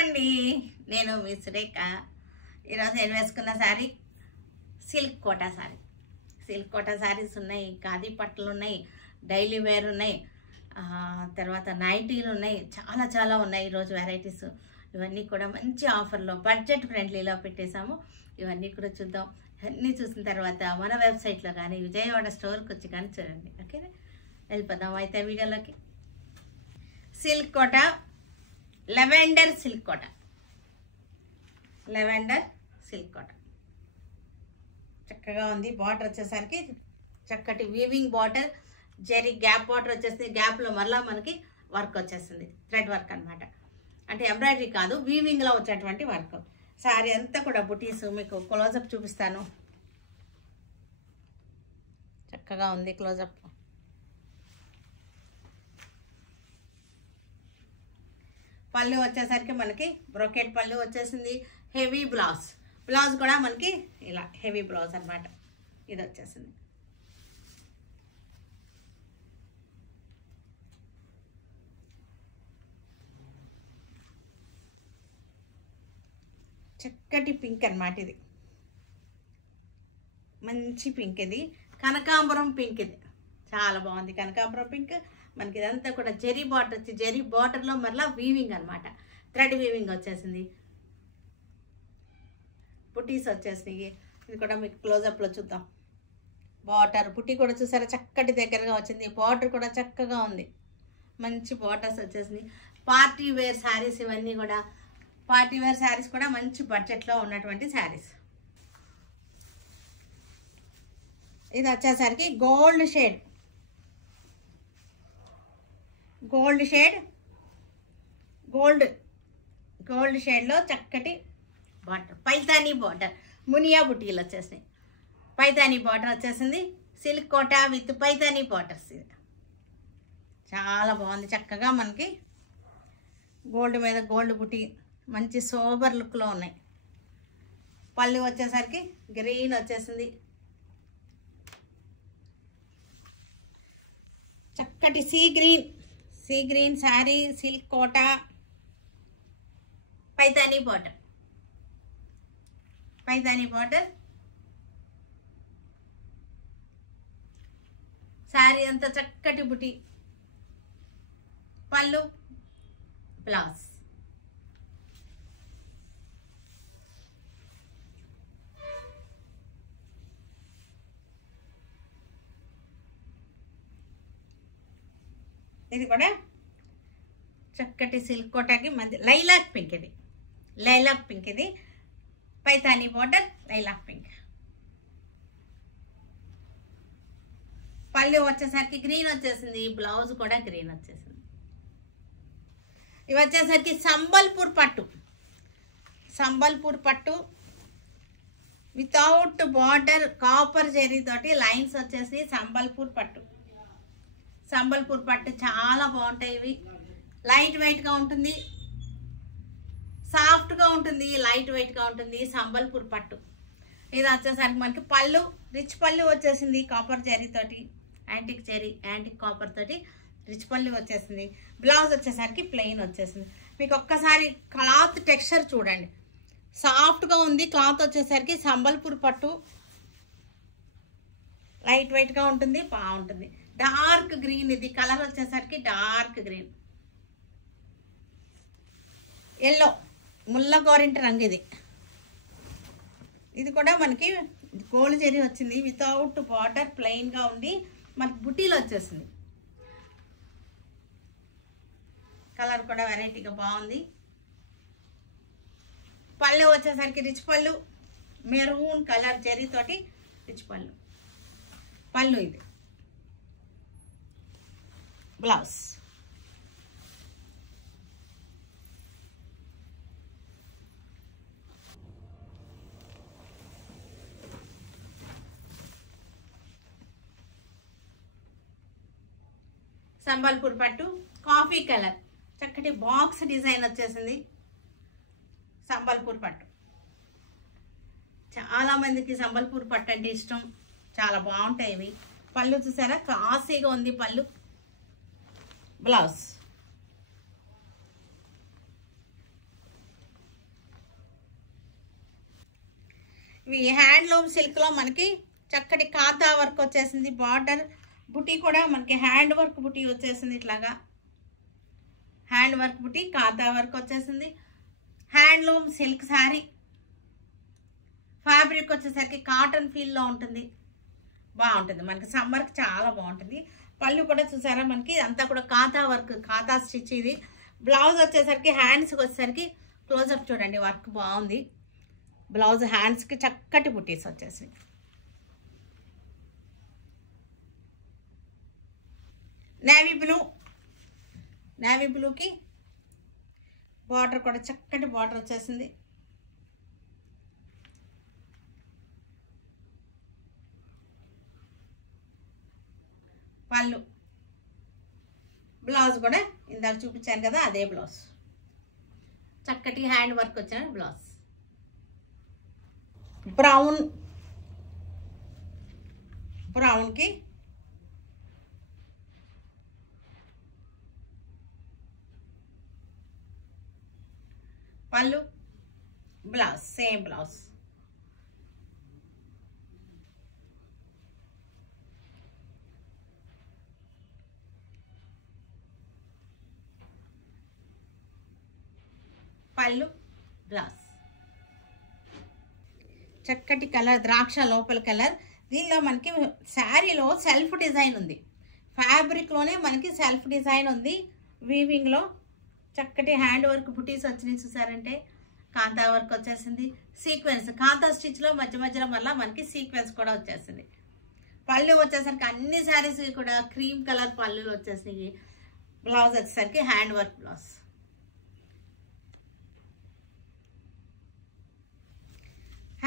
అండి, నేను మీ సురేఖ. ఈరోజు నేను వేసుకున్న saree silk Kota saree. Silk Kota sarees ఉన్నాయి, ఖాదీ పట్టులు ఉన్నాయి, డైలీ వేర్ ఉన్నాయి, తర్వాత నైటీలు ఉన్నాయి, చాలా చాలా ఉన్నాయి ఈరోజు వెరైటీస్. ఇవన్నీ కూడా మంచి ఆఫర్లో బడ్జెట్ ఫ్రెండ్లీలో పెట్టేశాము. ఇవన్నీ కూడా చూద్దాం. ఇవన్నీ చూసిన తర్వాత మన వెబ్సైట్లో కానీ విజయవాడ స్టోర్కి వచ్చి కానీ చూడండి. ఓకేనా, వెళ్ళిపోదాం అయితే వీడియోలోకి. Silk Kota, lavender silk Kota, lavender silk Kota చక్కగా ఉంది. బార్డర్ వచ్చేసరికి చక్కటి weaving border, zari gap border వచ్చేసింది. గ్యాప్లో మళ్ళీ మనకి వర్క్ వచ్చేసింది, థ్రెడ్ వర్క్ అనమాట. అంటే ఎంబ్రాయిడరీ కాదు, వీవింగ్లో వచ్చేటువంటి వర్క్. శారీ అంతా కూడా బుటీస్. మీకు క్లోజప్ చూపిస్తాను. చక్కగా ఉంది క్లోజప్. పళ్ళు వచ్చేసరికి మనకి బ్రోకెట్ పళ్ళు వచ్చేసింది. హెవీ బ్లౌజ్, బ్లౌజ్ కూడా మనకి ఇలా హెవీ బ్లౌజ్ అనమాట. ఇది వచ్చేసింది. చక్కటి పింక్ అనమాట. ఇది మంచి పింక్, ఇది కనకాంబరం పింక్. ఇది చాలా బాగుంది కనకాంబరం పింక్. మనకి ఇదంతా కూడా జెరీ బార్డర్ వచ్చి, జెరీ బార్డర్లో మరలా వీవింగ్ అనమాట, థ్రెడ్ వీవింగ్ వచ్చేసింది. బుటీస్ వచ్చేసినాయి. ఇది కూడా మీకు క్లోజప్లో చూద్దాం. బార్డర్ బుటీ కూడా చూసారా, చక్కటి దగ్గరగా వచ్చింది. బార్డర్ కూడా చక్కగా ఉంది, మంచి బార్డర్స్ వచ్చేసినాయి. పార్టీ వేర్ శారీస్ ఇవన్నీ కూడా. పార్టీ వేర్ శారీస్ కూడా మంచి బడ్జెట్లో ఉన్నటువంటి శారీస్. ఇది వచ్చేసరికి gold shade, gold shade, gold షేడ్లో చక్కటి బార్డర్, పైతానీ బార్డర్, మునియా బుటీలు వచ్చేసినాయి. పైతానీ బార్డర్ వచ్చేసింది. Silk Kota with Paithani borders. ఇది చాలా బాగుంది. చక్కగా మనకి గోల్డ్ మీద గోల్డ్ బుటీ, మంచి సోబర్ లుక్లో ఉన్నాయి. పళ్ళు వచ్చేసరికి గ్రీన్ వచ్చేసింది. చక్కటి sea green saree, silk Kota, Paithani border, Paithani border. Saree అంతా చక్కటి బుటీ, పళ్ళు, బ్లౌజ్. ఇది కూడా చక్కటి సిల్క్ కోటాకి మధ్య లైలాక్ పింక్. ఇది లైలాక్ పింక్, ఇది పైతానీ బార్డర్, లైలాక్ పింక్. పళ్ళు వచ్చేసరికి గ్రీన్ వచ్చేసింది. బ్లౌజ్ కూడా గ్రీన్ వచ్చేసింది. ఇవి వచ్చేసరికి సంబల్పూర్ పట్టు, సంబల్పూర్ పట్టు వితౌట్ బార్డర్, కాపర్ జెరీ తోటి లైన్స్ వచ్చేసి సంబల్పూర్ పట్టు. సంబల్పూర్ పట్టు చాలా బాగుంటాయి. ఇవి లైట్ వెయిట్గా ఉంటుంది, సాఫ్ట్గా ఉంటుంది, లైట్ వెయిట్గా ఉంటుంది సంబల్పూర్ పట్టు. ఇది వచ్చేసరికి మనకి పళ్ళు, రిచ్ పళ్ళు వచ్చేసింది. కాపర్ జెరీ తోటి, యాంటిక్ జెరీ, యాంటిక్ కాపర్ తోటి రిచ్ పళ్ళు వచ్చేసింది. బ్లౌజ్ వచ్చేసరికి ప్లెయిన్ వచ్చేసింది. మీకు ఒక్కసారి క్లాత్ టెక్స్చర్ చూడండి, సాఫ్ట్గా ఉంది. క్లాత్ వచ్చేసరికి సంబల్పూర్ పట్టు లైట్ వెయిట్గా ఉంటుంది, బాగుంటుంది. డార్క్ గ్రీన్, ఇది కలర్ వచ్చేసరికి డార్క్ గ్రీన్, ఎల్లో ముల్ల గోరింట రంగు. ఇది కూడా మనకి గోల్డ్ జెరీ వచ్చింది. వితౌట్ బార్డర్, ప్లెయిన్గా ఉండి మనకి బుటీలు వచ్చేసింది. కలర్ కూడా వెరైటీగా బాగుంది. పళ్ళు వచ్చేసరికి రిచ్ పళ్ళు, మెరూన్ కలర్ జెరీ తోటి రిచ్ పళ్ళు. పళ్ళు ఇది, బ్లౌజ్. సంబల్పూర్ పట్టు కాఫీ కలర్, చక్కటి బాక్స్ డిజైన్ వచ్చేసింది. సంబల్పూర్ పట్టు చాలా మందికి సంబల్పూర్ పట్టు అంటే ఇష్టం, చాలా బాగుంటాయి ఇవి. పళ్ళు చూసారా, క్లాసీగా ఉంది పళ్ళు. బ్లౌజ్ ఇవి హ్యాండ్లూమ్ సిల్క్లో మనకి చక్కటి కాంతా వర్క్ వచ్చేసింది. బార్డర్ బుటీ కూడా మనకి హ్యాండ్ వర్క్ బుటీ వచ్చేసింది. ఇట్లాగా హ్యాండ్ వర్క్ బుటీ కాంతా వర్క్ వచ్చేసింది. Handloom silk sari. ఫ్యాబ్రిక్ వచ్చేసరికి కాటన్ ఫీల్లో ఉంటుంది, బాగుంటుంది. మనకి సమ్మర్కి చాలా బాగుంటుంది. పళ్ళు కూడా చూసారా మనకి అంతా కూడా కాంతా వర్క్, కాంతా స్టిచ్ ఇది. బ్లౌజ్ వచ్చేసరికి హ్యాండ్స్కి వచ్చేసరికి క్లోజప్ చూడండి, వర్క్ బాగుంది. బ్లౌజ్ హ్యాండ్స్కి చక్కటి బుటీస్ వచ్చేసాయి. నేవీ బ్లూకి బార్డర్ కూడా చక్కటి బార్డర్ వచ్చేసింది. పళ్ళు, బ్లౌజ్ కూడా ఇందాక చూపించాను కదా అదే బ్లౌజ్, చక్కటి హ్యాండ్ వర్క్ వచ్చిన బ్లౌజ్. బ్రౌన్కి పళ్ళు, బ్లౌజ్ సేమ్ బ్లౌజ్. పళ్ళు, బ్లౌజ్. చక్కటి కలర్ ద్రాక్ష లోపల కలర్. దీనిలో మనకి శారీలో సెల్ఫ్ డిజైన్ ఉంది, ఫ్యాబ్రిక్లోనే మనకి సెల్ఫ్ డిజైన్ ఉంది. వీవింగ్లో చక్కటి హ్యాండ్ వర్క్ బుటీస్ వచ్చినాయి చూసారంటే. కాంతా వర్క్ వచ్చేసింది. సీక్వెన్స్ కాంతా స్టిచ్లో మధ్య మధ్యలో మళ్ళీ మనకి సీక్వెన్స్ కూడా వచ్చేసింది. పళ్ళు వచ్చేసరికి అన్ని శారీస్ కూడా క్రీమ్ కలర్ పళ్ళు వచ్చేసినాయి. బ్లౌజ్ వచ్చేసరికి hand work blouse.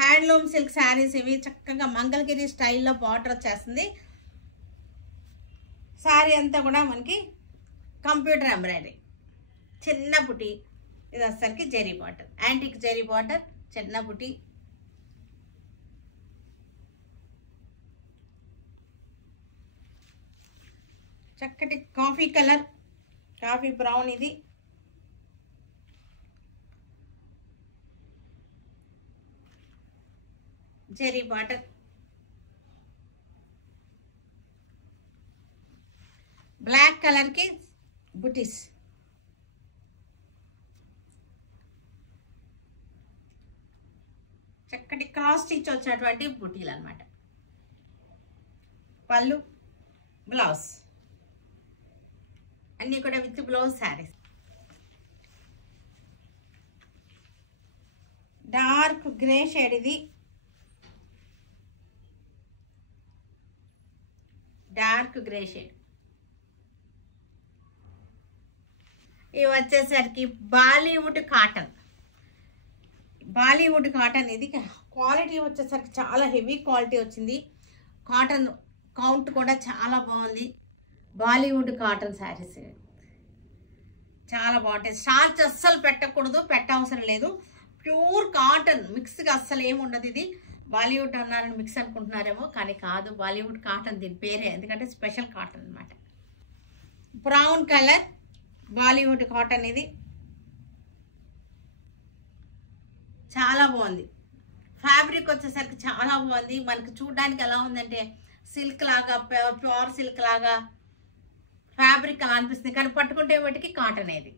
Handloom silk saris ఇవి చక్కగా మంగళగిరి స్టైల్లో బార్డర్ వచ్చేస్తుంది. శారీ అంతా కూడా మనకి కంప్యూటర్ ఎంబ్రాయిడరీ, చిన్న బుటీ. ఇది వచ్చేసరికి zari border, antique zari border, చిన్న బుటీ. చక్కటి కాఫీ కలర్, కాఫీ బ్రౌన్ ఇది. జెరీ బార్డర్, బ్లాక్ కలర్కి బుటీస్. చక్కటి క్రాస్ స్టిచ్ వచ్చేటువంటి బుటీలు అనమాట. పళ్ళు, బ్లౌజ్ అన్నీ కూడా with blouse saris. Dark grey shade ఇది, డార్క్ గ్రే షేడ్. ఇవి వచ్చేసరికి బాలీవుడ్ కాటన్. బాలీవుడ్ కాటన్ ఇది క్వాలిటీ వచ్చేసరికి చాలా హెవీ క్వాలిటీ వచ్చింది. కాటన్ కౌంట్ కూడా చాలా బాగుంది. బాలీవుడ్ కాటన్ శారీస్ చాలా బాగుంటాయి. స్టార్చ్ అస్సలు పెట్టకూడదు, పెట్టవసరం లేదు. ప్యూర్ కాటన్ మిక్స్గా అస్సలు ఏముండదు. ఇది బాలీవుడ్ అన్నారని మిక్స్ అనుకుంటున్నారేమో, కానీ కాదు, బాలీవుడ్ కాటన్ దీని పేరే, ఎందుకంటే స్పెషల్ కాటన్ అనమాట. బ్రౌన్ కలర్ బాలీవుడ్ కాటన్ ఇది చాలా బాగుంది. ఫ్యాబ్రిక్ వచ్చేసరికి చాలా బాగుంది. మనకి చూడడానికి ఎలా ఉందంటే సిల్క్ లాగా, ప్యూర్ సిల్క్ లాగా ఫ్యాబ్రిక్ అలా అనిపిస్తుంది, కానీ పట్టుకుంటే వాటికి కాటన్. ఇది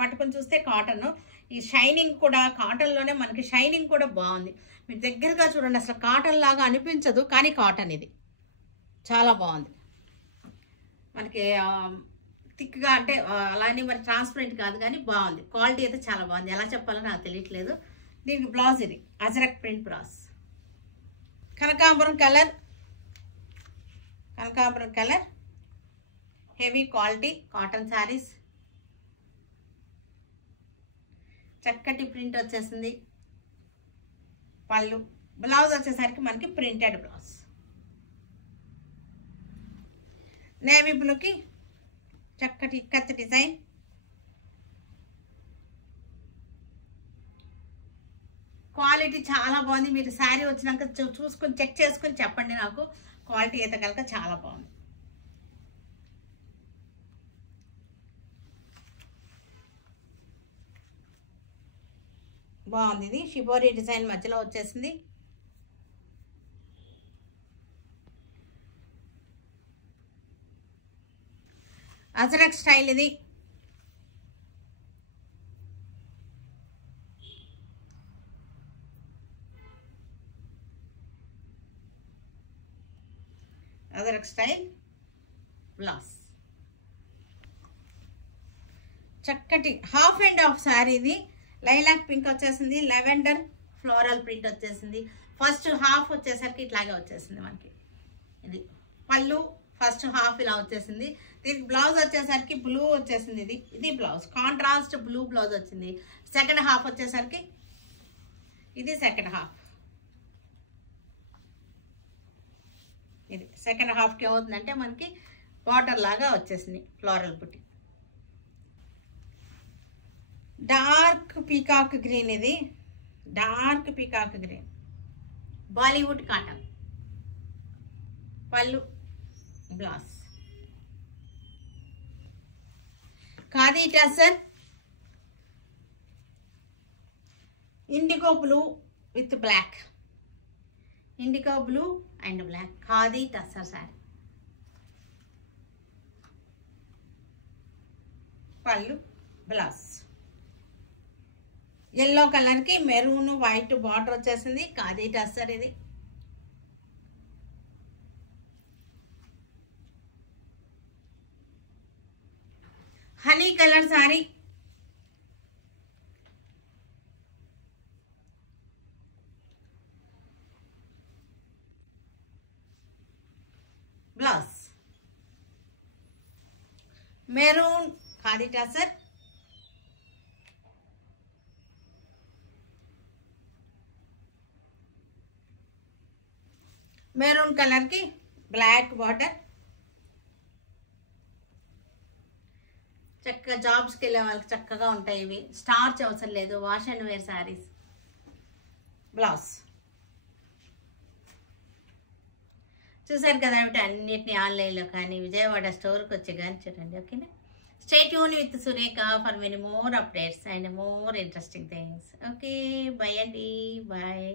పట్టుకొని చూస్తే కాటన్. ఈ షైనింగ్ కూడా కాటన్లోనే మనకి షైనింగ్ కూడా బాగుంది. మీరు దగ్గరగా చూడండి, అసలు కాటన్ లాగా అనిపించదు, కానీ కాటన్ ఇది చాలా బాగుంది. మనకి థిక్గా అంటే అలానే మరి ట్రాన్స్పరెంట్ కాదు, కానీ బాగుంది. క్వాలిటీ అయితే చాలా బాగుంది. ఎలా చెప్పాలో నాకు తెలియట్లేదు. దీనికి బ్లౌజ్ ఇది అజరక్ ప్రింట్ బ్లౌజ్. కనకాంబరం colour heavy quality cotton saris. చక్కటి ప్రింట్ వచ్చేసింది. పళ్ళు, బ్లౌజ్ వచ్చేసరికి మనకి ప్రింటెడ్ బ్లౌజ్. నేవీ బ్లూకి చక్కటి ఇక్కత్ డిజైన్. క్వాలిటీ చాలా బాగుంది. మీరు శారీ వచ్చినాక చూసుకొని చెక్ చేసుకొని చెప్పండి నాకు. క్వాలిటీ అయితే కనుక చాలా బాగుంది. బాగుంది. ఇది షిబోరి డిజైన్ మధ్యలో వచ్చేసింది. అజరక్ స్టైల్ ఇది. Ajrakh style blouse. చక్కటి హాఫ్ అండ్ హాఫ్ శారీ ఇది. లైలాక్ పింక్ వచ్చేసింది, లెవెండర్ ఫ్లోరల్ ప్రింట్ వచ్చేసింది. ఫస్ట్ హాఫ్ వచ్చేసరికి ఇట్లాగే వచ్చేసింది మనకి. ఇది పళ్ళు, ఫస్ట్ హాఫ్ ఇలా వచ్చేసింది. దీనికి బ్లౌజ్ వచ్చేసరికి బ్లూ వచ్చేసింది. ఇది బ్లౌజ్ కాంట్రాస్ట్ బ్లూ బ్లౌజ్ వచ్చింది. సెకండ్ హాఫ్ వచ్చేసరికి ఇది సెకండ్ హాఫ్. ఇది సెకండ్ హాఫ్కి ఏమవుతుందంటే మనకి బార్డర్ లాగా వచ్చేసింది ఫ్లోరల్ బుట్టి. డార్క్ పీకాక్ గ్రీన్ ఇది. Dark peacock green Bollywood cotton. పళ్ళు, blouse. Khadi tussar indigo blue with black. Indigo blue and black khadi tussar sari. పళ్ళు, బ్లౌజ్. ఎల్లో కలర్కి మెరూన్ వైట్ బార్డర్ వచ్చేసింది. ఖాదీ టసర్ ఇది. Honey colour sari. Blouse maroon khadi tussar. Maroon కలర్కి బ్లాక్ బార్డర్. చక్కగా జాబ్స్కి వెళ్ళే వాళ్ళకి చక్కగా ఉంటాయి ఇవి. స్టార్చ్ అవసరం లేదు, wash and wear sarees. Blouse. చూసారు కదా అన్నిటిని ఆన్లైన్లో కానీ విజయవాడ స్టోర్కి వచ్చి కానీ చూడండి. ఓకేనా? Stay tune with Surekha for many more updates and more interesting things. Okay, by అండి, బాయ్.